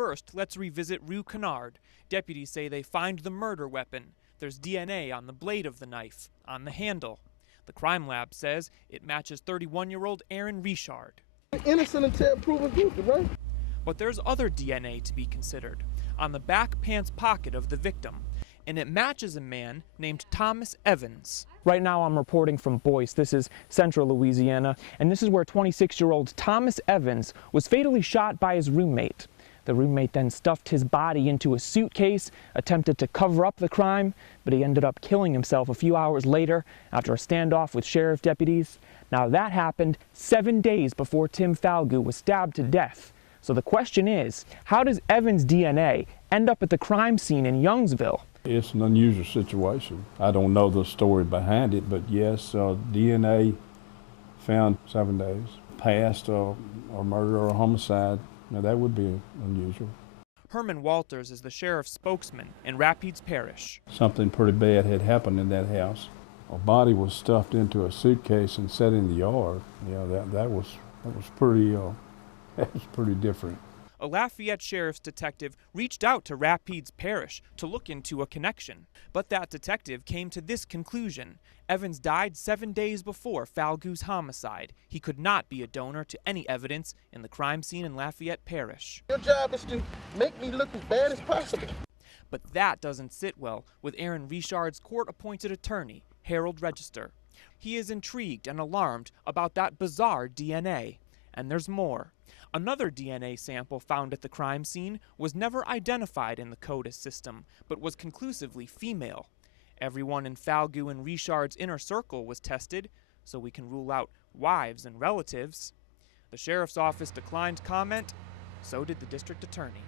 first, let's revisit Rue Canard. Deputies say they find the murder weapon. There's DNA on the blade of the knife, on the handle. The crime lab says it matches 31-year-old Aaron Richard. Innocent until proven guilty, right? But there's other DNA to be considered, on the back pants pocket of the victim, and it matches a man named Thomas Evans. Right now I'm reporting from Boyce. This is central Louisiana, and this is where 26-year-old Thomas Evans was fatally shot by his roommate. The roommate then stuffed his body into a suitcase, attempted to cover up the crime, but he ended up killing himself a few hours later after a standoff with sheriff deputies. Now that happened 7 days before Tim Falgout was stabbed to death. So the question is, how does Evans' DNA end up at the crime scene in Youngsville? It's an unusual situation. I don't know the story behind it, but yes, DNA found 7 days past a murder or a homicide. Now that would be unusual. Herman Walters is the sheriff's spokesman in Rapides Parish. Something pretty bad had happened in that house. A body was stuffed into a suitcase and set in the yard. Yeah, that was pretty different. A Lafayette sheriff's detective reached out to Rapides Parish to look into a connection, but that detective came to this conclusion. Evans died 7 days before Falgout's homicide. He could not be a donor to any evidence in the crime scene in Lafayette Parish. Your job is to make me look as bad as possible. But that doesn't sit well with Aaron Richard's court-appointed attorney, Harold Register. He is intrigued and alarmed about that bizarre DNA. And there's more. Another DNA sample found at the crime scene was never identified in the CODIS system, but was conclusively female. Everyone in Falgout and Richard's inner circle was tested, so we can rule out wives and relatives. The sheriff's office declined comment, so did the district attorney.